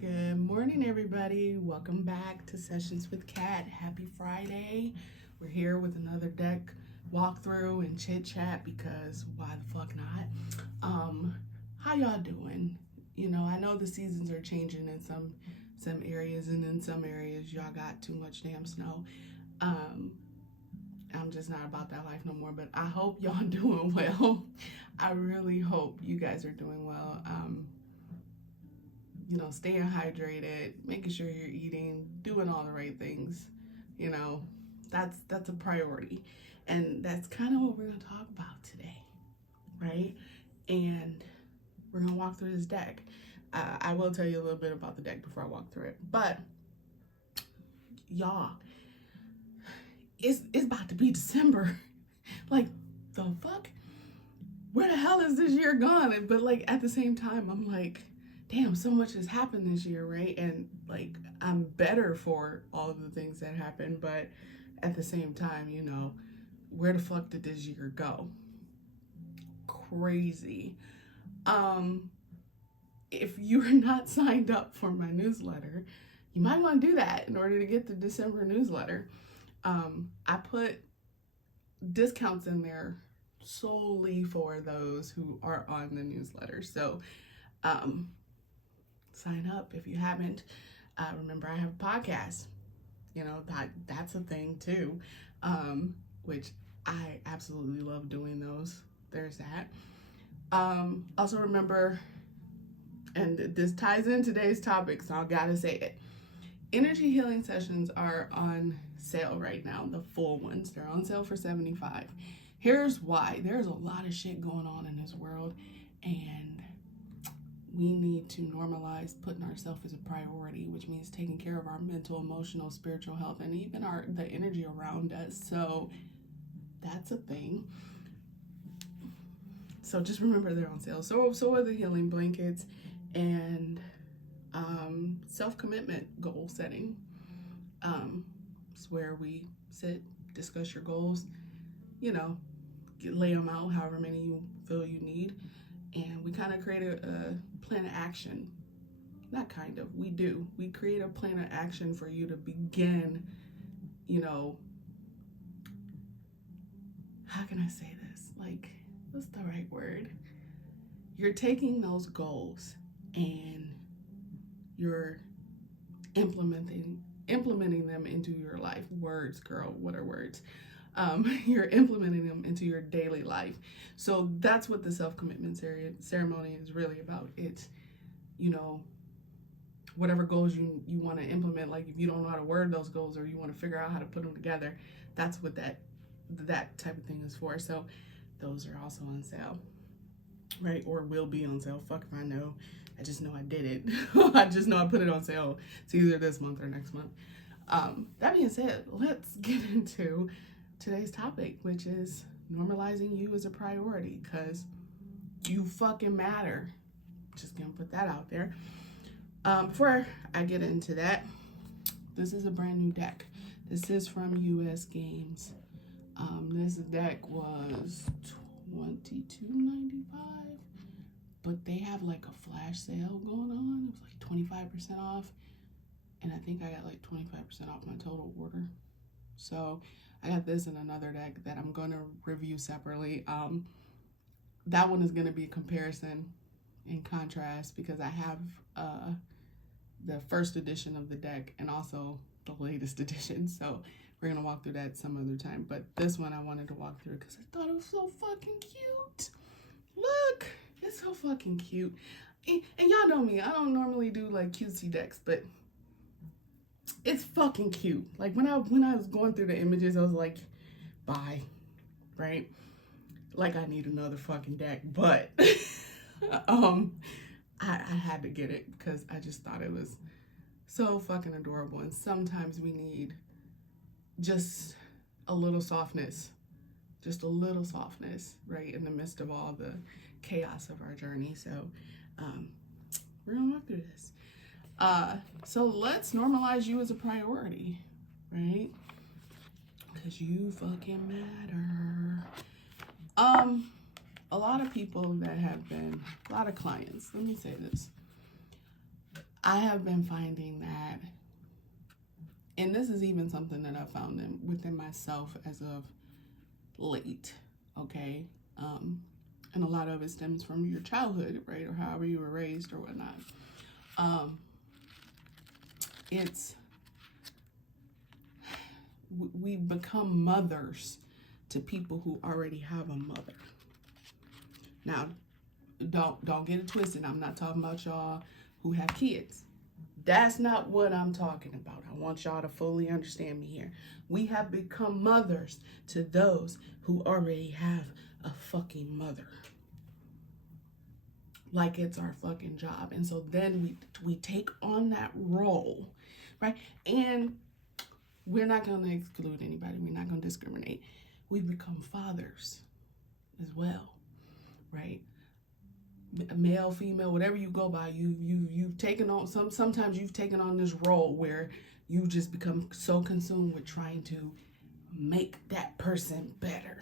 Good morning, everybody. Welcome back to Sessions with Kat. Happy Friday. We're here with another deck walkthrough and chit chat because why the fuck not? How y'all doing? You know, I know the seasons are changing in some areas, and in some areas y'all got too much damn snow. I'm just not about that life no more, but I hope y'all doing well. I really hope you guys are doing well. Staying hydrated, making sure you're eating, doing all the right things. You know, that's a priority. And that's kind of what we're going to talk about today, right? And we're going to walk through this deck. I will tell you a little bit about the deck before I walk through it. But y'all, it's about to be December. Like, the fuck? Where the hell is this year gone? But like at the same time, I'm like, damn, so much has happened this year, right? And like, I'm better for all of the things that happened, but at the same time, you know, where the fuck did this year go? Crazy. If you're not signed up for my newsletter, you might want to do that in order to get the December newsletter. I put discounts in there solely for those who are on the newsletter. So, sign up if you haven't. Remember, I have a podcast. You know, that's a thing too, which I absolutely love doing those. There's that. Also remember, and this ties in today's topic, so I gotta say it. Energy healing sessions are on sale right now, the full ones. They're on sale for $75. Here's why. There's a lot of shit going on in this world, and we need to normalize putting ourselves as a priority, which means taking care of our mental, emotional, spiritual health, and even the energy around us. So that's a thing. So just remember they're on sale. So are the healing blankets and self-commitment goal setting. It's where we sit, discuss your goals, you know, lay them out however many you feel you need. And we kind of create a plan of action. Not kind of, we do. We create a plan of action for you to begin, you know, how can I say this? Like, what's the right word? You're taking those goals and you're implementing them into your life. Words, girl, what are words? You're implementing them into your daily life. So that's what the self-commitment ceremony is really about. It's, you know, whatever goals you want to implement. Like if you don't know how to word those goals or you want to figure out how to put them together, that's what that type of thing is for. So those are also on sale, right? Or will be on sale. Fuck if I know. I just know I did it. I just know I put it on sale. It's either this month or next month. That being said, let's get into today's topic, which is normalizing you as a priority, because you fucking matter. Just gonna put that out there. Before I get into that, this is a brand new deck. This is from US Games. This deck was $22.95, but they have like a flash sale going on. It was like 25% off, and I think I got like 25% off my total order. So I got this in another deck that I'm going to review separately. That one is going to be a comparison and contrast because I have the first edition of the deck and also the latest edition. So we're going to walk through that some other time. But this one I wanted to walk through because I thought it was so fucking cute. Look, it's so fucking cute. And y'all know me, I don't normally do like cutesy decks, but it's fucking cute. Like when I was going through the images, I was like, bye, right? Like I need another fucking deck, but I had to get it because I just thought it was so fucking adorable. And sometimes we need just a little softness, right, in the midst of all the chaos of our journey. So we're gonna walk through this. So let's normalize you as a priority, right? Because you fucking matter. A lot of people that have been, a lot of clients, let me say this. I have been finding that, and this is even something that I found within myself as of late, okay? And a lot of it stems from your childhood, right? Or however you were raised or whatnot. We become mothers to people who already have a mother. Now, don't get it twisted. I'm not talking about y'all who have kids. That's not what I'm talking about. I want y'all to fully understand me here. We have become mothers to those who already have a fucking mother. Like it's our fucking job. And so then we take on that role, right? And we're not going to exclude anybody. We're not going to discriminate. We become fathers as well, right? Male, female, whatever you go by, you've taken on sometimes you've taken on this role where you just become so consumed with trying to make that person better,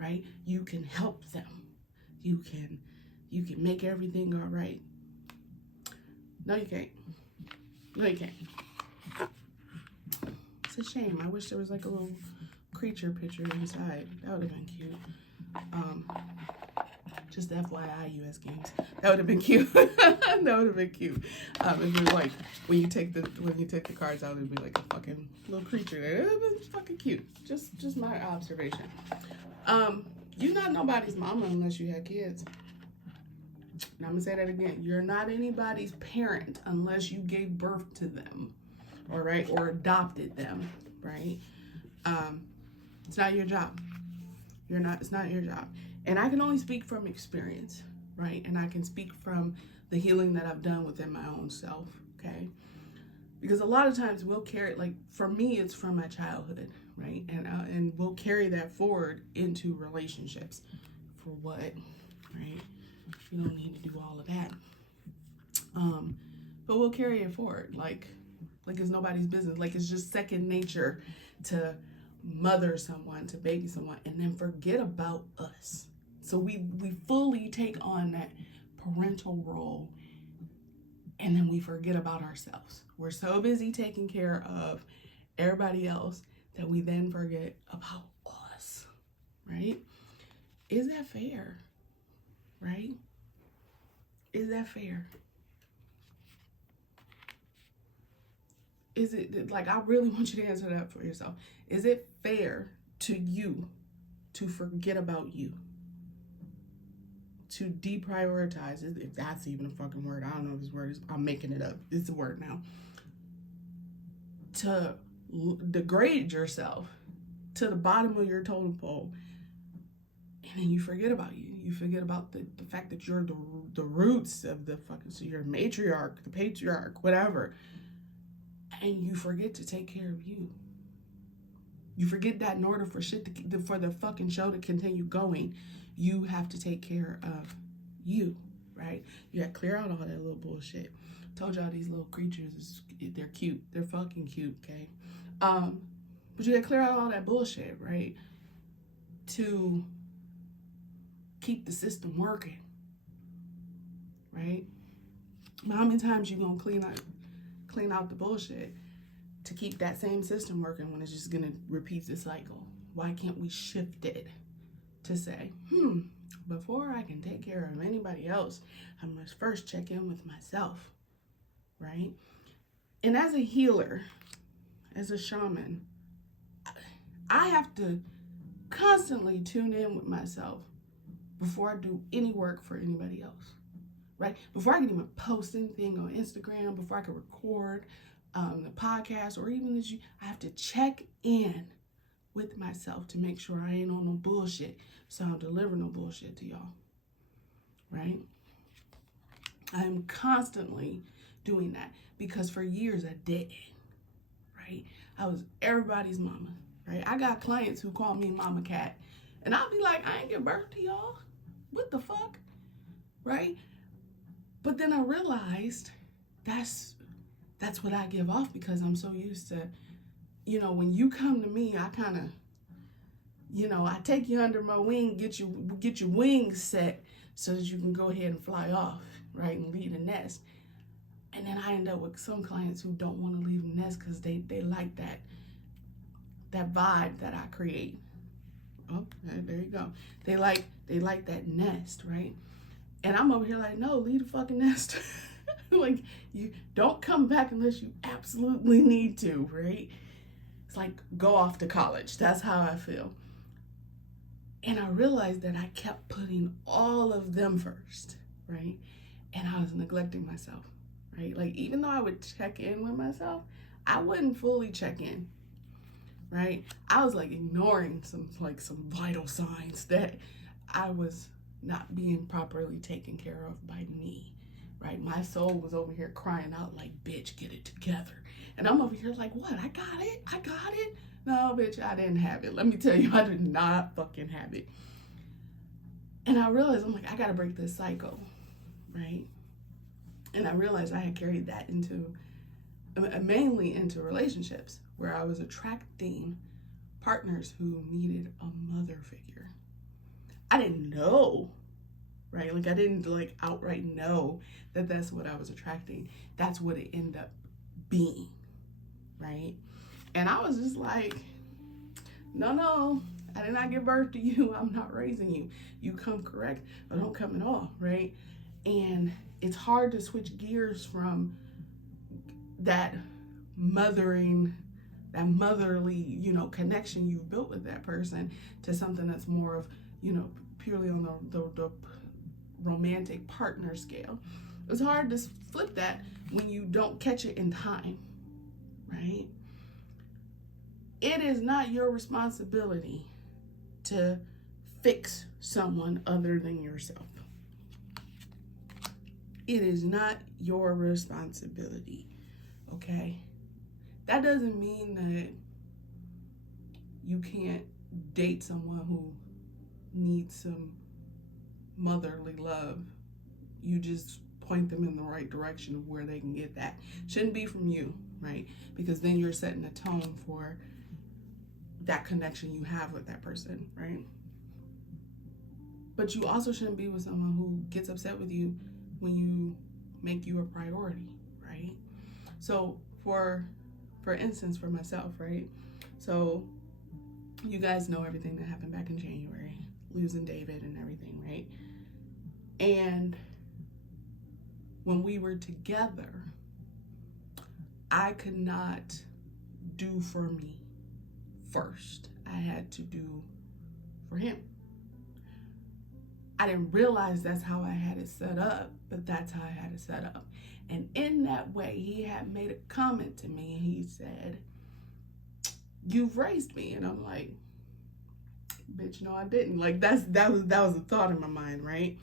right? You can help them. You can make everything all right. No, you can't. No, you can't. It's a shame. I wish there was like a little creature picture inside. That would have been cute. Just FYI, US Games. That would have been cute. That would have been cute. If it was like when you take the cards out, it'd be like a fucking little creature there. It would be fucking cute. Just my observation. You're not nobody's mama unless you had kids. And I'm gonna say that again. You're not anybody's parent unless you gave birth to them, all right, or adopted them, right? It's not your job. It's not your job. And I can only speak from experience, right? And I can speak from the healing that I've done within my own self, okay? Because a lot of times we'll carry, like for me, it's from my childhood, right? And we'll carry that forward into relationships. For what, right? You don't need to do all of that. But we'll carry it forward like it's nobody's business. Like it's just second nature to mother someone, to baby someone, and then forget about us. So we fully take on that parental role, and then we forget about ourselves. We're so busy taking care of everybody else that we then forget about us, right? Is that fair? Right? Is that fair? Is it, like, I really want you to answer that for yourself. Is it fair to you to forget about you? To deprioritize, if that's even a fucking word. I don't know if this word is, I'm making it up. It's a word now. To degrade yourself to the bottom of your totem pole, and then you forget about you. You forget about the fact that you're the roots of the fucking, so you're a matriarch, the patriarch, whatever. And you forget to take care of you. You forget that in order for for the fucking show to continue going, you have to take care of you, right? You gotta clear out all that little bullshit. Told y'all these little creatures, they're cute. They're fucking cute, okay? But you gotta clear out all that bullshit, right? To keep the system working, right? How many times you gonna clean out the bullshit to keep that same system working when it's just gonna repeat the cycle? Why can't we shift it to say, before I can take care of anybody else, I must first check in with myself, right? And as a healer, as a shaman, I have to constantly tune in with myself before I do any work for anybody else, right? Before I can even post anything on Instagram, before I can record the podcast or even this, I have to check in with myself to make sure I ain't on no bullshit, so I don't deliver no bullshit to y'all, right? I'm constantly doing that because for years I did, right? I was everybody's mama, right? I got clients who call me Mama Cat, and I'll be like, I ain't give birth to y'all. What the fuck, right? But then I realized that's what I give off because I'm so used to, when you come to me, I kind of, I take you under my wing, get your wings set so that you can go ahead and fly off, right, and leave the nest. And then I end up with some clients who don't want to leave the nest because they like that vibe that I create. Oh, there you go. They like that nest, right? And I'm over here like, no, leave the fucking nest. Like, you don't come back unless you absolutely need to, right? It's like, go off to college. That's how I feel. And I realized that I kept putting all of them first, right? And I was neglecting myself, right? Like, even though I would check in with myself, I wouldn't fully check in, right? I was like ignoring some vital signs that I was not being properly taken care of by me, right? My soul was over here crying out like, bitch, get it together. And I'm over here like, what? I got it. No, bitch, I didn't have it. Let me tell you, I did not fucking have it. And I realized, I'm like, I gotta break this cycle, right? And I realized I had carried that mainly into relationships where I was attracting partners who needed a mother figure. I didn't know, right? Like, I didn't like outright know that that's what I was attracting. That's what it ended up being, right? And I was just like, no, I did not give birth to you. I'm not raising you. You come correct, or don't come at all, right? And it's hard to switch gears from that motherly, connection you've built with that person to something that's more of, purely on the romantic partner scale. It's hard to flip that when you don't catch it in time, right? It is not your responsibility to fix someone other than yourself. It is not your responsibility, okay? That doesn't mean that you can't date someone who needs some motherly love. You just point them in the right direction of where they can get that. Shouldn't be from you, right? Because then you're setting a tone for that connection you have with that person, right? But you also shouldn't be with someone who gets upset with you when you make you a priority, right? So for instance, for myself, right? So you guys know everything that happened back in January, losing David and everything, right? And when we were together, I could not do for me first. I had to do for him. I didn't realize that's how I had it set up, but that's how I had it set up. And in that way, he had made a comment to me, and he said, "You've raised me." And I'm like, bitch, no, I didn't. Like, that was a thought in my mind, right?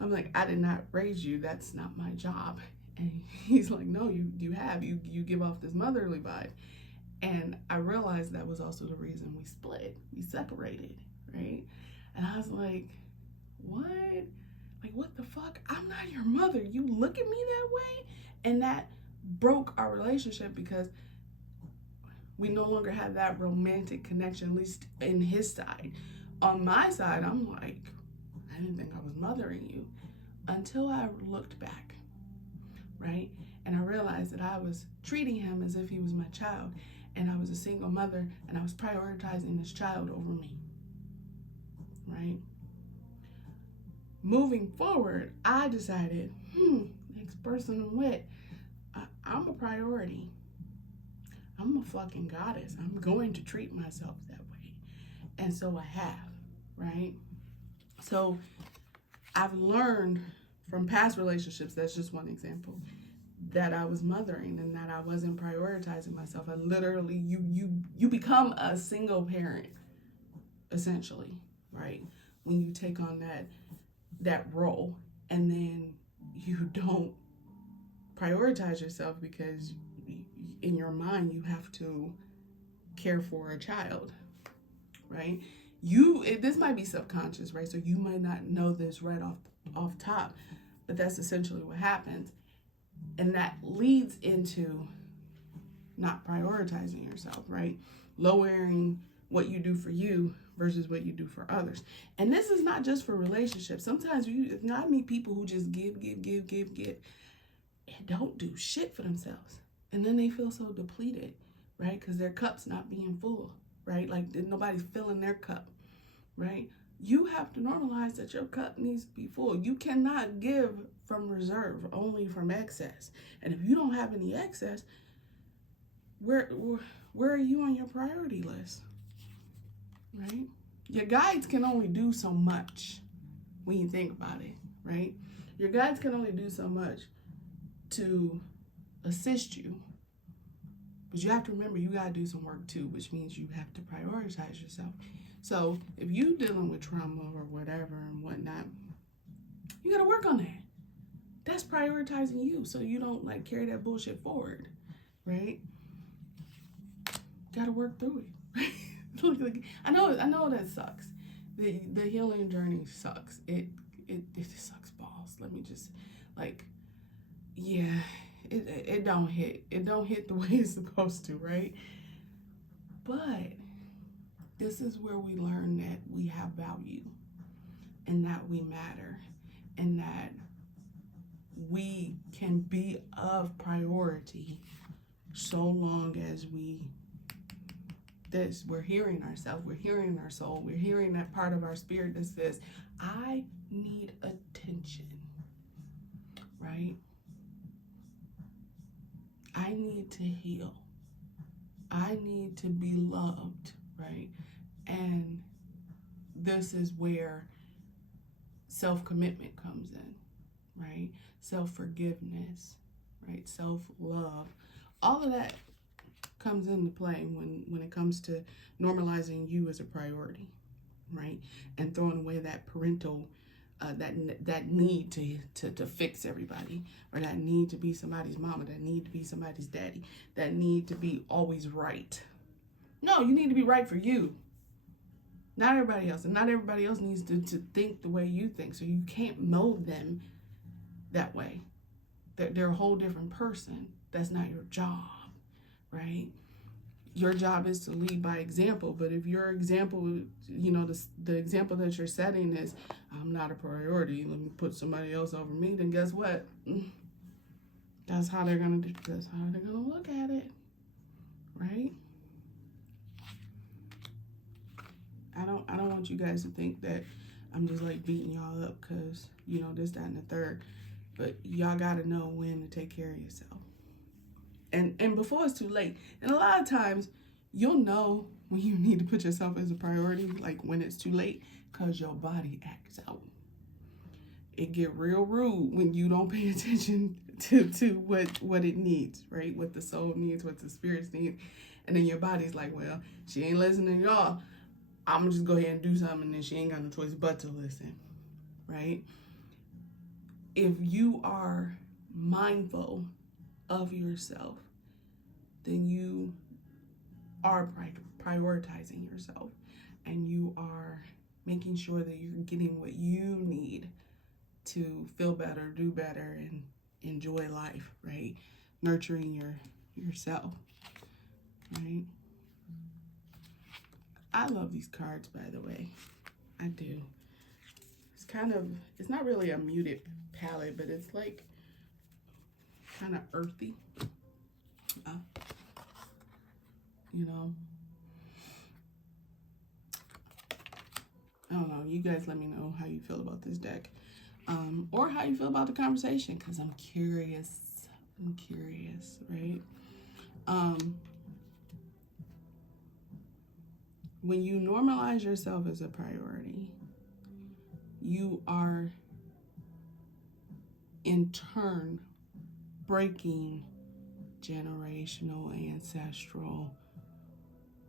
I'm like, I did not raise you. That's not my job. And he's like, no, you have. You give off this motherly vibe. And I realized that was also the reason we split. We separated, right? And I was like, what? Like, what the fuck? I'm not your mother. You look at me that way? And that broke our relationship because we no longer had that romantic connection, at least in his side. On my side, I'm like, I didn't think I was mothering you until I looked back, right? And I realized that I was treating him as if he was my child, and I was a single mother, and I was prioritizing this child over me, right? Moving forward, I decided, next person I'm with, I'm a priority. I'm a fucking goddess. I'm going to treat myself that way. And so I have, right? So I've learned from past relationships, that's just one example, that I was mothering and that I wasn't prioritizing myself. I literally, you become a single parent, essentially, right? When you take on that role, and then you don't prioritize yourself because in your mind you have to care for a child, right? This might be subconscious, right? So you might not know this right off top, but that's essentially what happens. And that leads into not prioritizing yourself, right? Lowering what you do for you versus what you do for others. And this is not just for relationships. Sometimes I meet people who just give. and don't do shit for themselves. And then they feel so depleted, right? Because their cup's not being full, right? Like nobody's filling their cup, right? You have to normalize that your cup needs to be full. You cannot give from reserve, only from excess. And if you don't have any excess, where are you on your priority list, right? Your guides can only do so much when you think about it, right? Your guides can only do so much to assist you. But you have to remember, you got to do some work too, which means you have to prioritize yourself. So if you're dealing with trauma or whatever and whatnot, you got to work on that. That's prioritizing you so you don't like carry that bullshit forward, right? Got to work through it. I know that sucks. The healing journey sucks. It just sucks balls. Let me just it don't hit. It don't hit the way it's supposed to, right? But this is where we learn that we have value and that we matter and that we can be of priority so long as we're hearing ourselves, we're hearing our soul, we're hearing that part of our spirit that says, I need attention, right? I need to heal. I need to be loved, right? And this is where self-commitment comes in, right? Self-forgiveness, right? Self-love. All of that comes into play when it comes to normalizing you as a priority, right? And throwing away that parental, that need to fix everybody, or that need to be somebody's mama, that need to be somebody's daddy, that need to be always right. No, you need to be right for you, not everybody else. And not everybody else needs to think the way you think. So you can't mold them that way. They're a whole different person. That's not your job, right? Your job is to lead by example. But if your example, the example that you're setting is, I'm not a priority, let me put somebody else over me, then guess what? That's how they're gonna look at it, right? I don't want you guys to think that I'm just like beating y'all up because, this, that, and the third. But y'all gotta know when to take care of yourself. And before it's too late. And a lot of times, you'll know when you need to put yourself as a priority, like when it's too late, because your body acts out. It get real rude when you don't pay attention to what it needs, right? What the soul needs, what the spirits need. And then your body's like, well, she ain't listening to y'all. I'm just go ahead and do something, and then she ain't got no choice but to listen, right? If you are mindful of yourself, then you are prioritizing yourself, and you are making sure that you're getting what you need to feel better, do better, and enjoy life, right? Nurturing yourself, right? I love these cards, by the way. I do. It's not really a muted palette, but it's like kind of earthy. I don't know. You guys let me know how you feel about this deck. Or how you feel about the conversation, because I'm curious. Right? When you normalize yourself as a priority, you are in turn breaking generational, ancestral,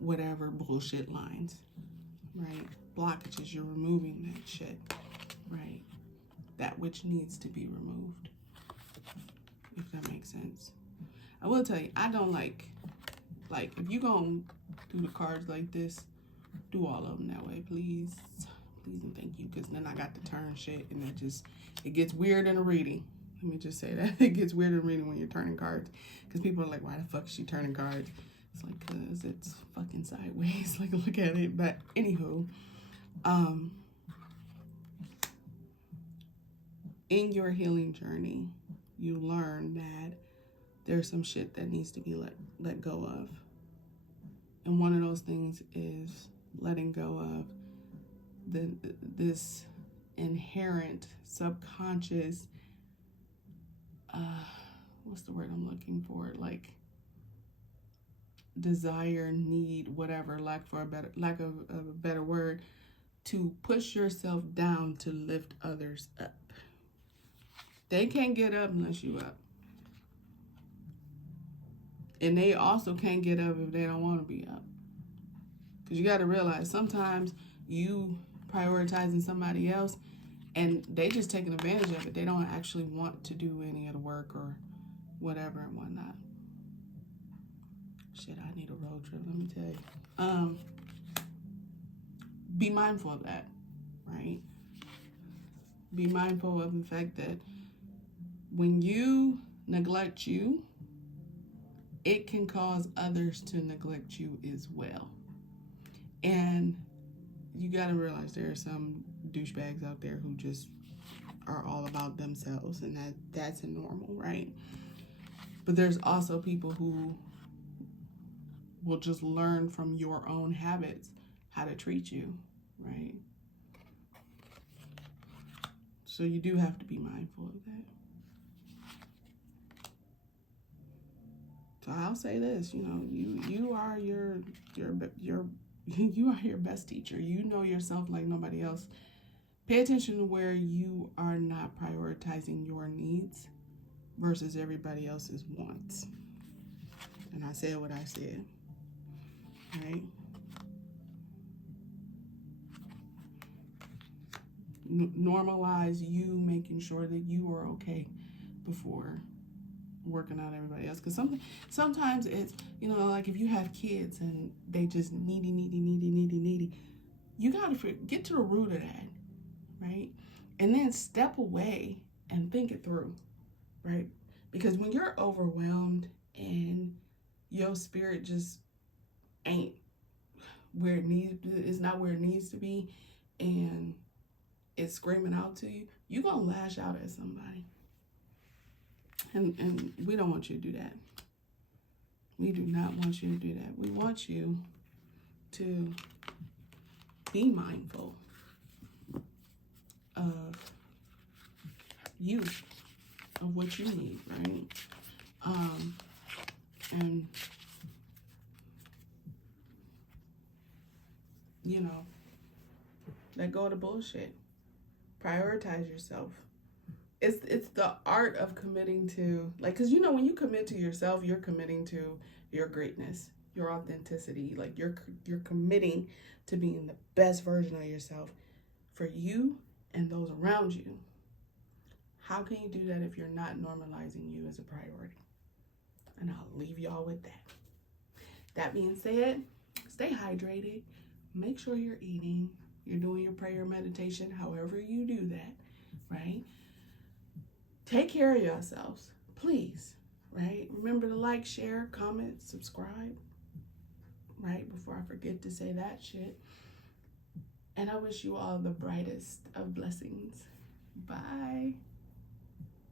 whatever bullshit lines, right? Blockages, you're removing that shit, right? That which needs to be removed, if that makes sense. I will tell you, I don't like if you gonna do the cards like this, do all of them that way, please and thank you, because then I got to turn shit, and it gets weird in a reading. Let me just say that. It gets weird in reading when you're turning cards, because people are like, why the fuck is she turning cards? It's like, because it's fucking sideways. Like, look at it. But anywho, in your healing journey, you learn that there's some shit that needs to be let go of. And one of those things is letting go of this inherent subconscious, what's the word I'm looking for? Like desire, need, whatever, lack of a better word, to push yourself down to lift others up. They can't get up unless you up. And they also can't get up if they don't want to be up. Because you got to realize sometimes you prioritizing somebody else and they just taking advantage of it. They don't actually want to do any of the work or whatever and whatnot. Shit, I need a road trip, let me tell you. Be mindful of that, right? Be mindful of the fact that when you neglect you, it can cause others to neglect you as well. And you got to realize there are some douchebags out there who just are all about themselves, and that's normal, right? But there's also people who will just learn from your own habits how to treat you, right? So you do have to be mindful of that. So I'll say this, you know, you are your you are your best teacher. You know yourself like nobody else. Pay attention to where you are not prioritizing your needs versus everybody else's wants. And I said what I said, right? Normalize you making sure that you are okay before working out everybody else. Because sometimes it's, you know, like if you have kids and they just needy, you got to get to the root of that, right? And then step away and think it through, right? Because when you're overwhelmed and your spirit just ain't where it needs, it's not where it needs to be, and it's screaming out to you, you're gonna lash out at somebody. And we don't want you to do that. We do not want you to do that. We want you to be mindful of you, of what you need, right? And you know, let go of the bullshit. Prioritize yourself. It's the art of committing to, like, because you know when you commit to yourself, you're committing to your greatness, your authenticity. Like you're committing to being the best version of yourself for you and those around you. How can you do that if you're not normalizing you as a priority? And I'll leave y'all with that. That being said, stay hydrated. Make sure you're eating. You're doing your prayer meditation, however you do that, right? Take care of yourselves, please, right? Remember to like, share, comment, subscribe, right? Before I forget to say that shit. And I wish you all the brightest of blessings. Bye.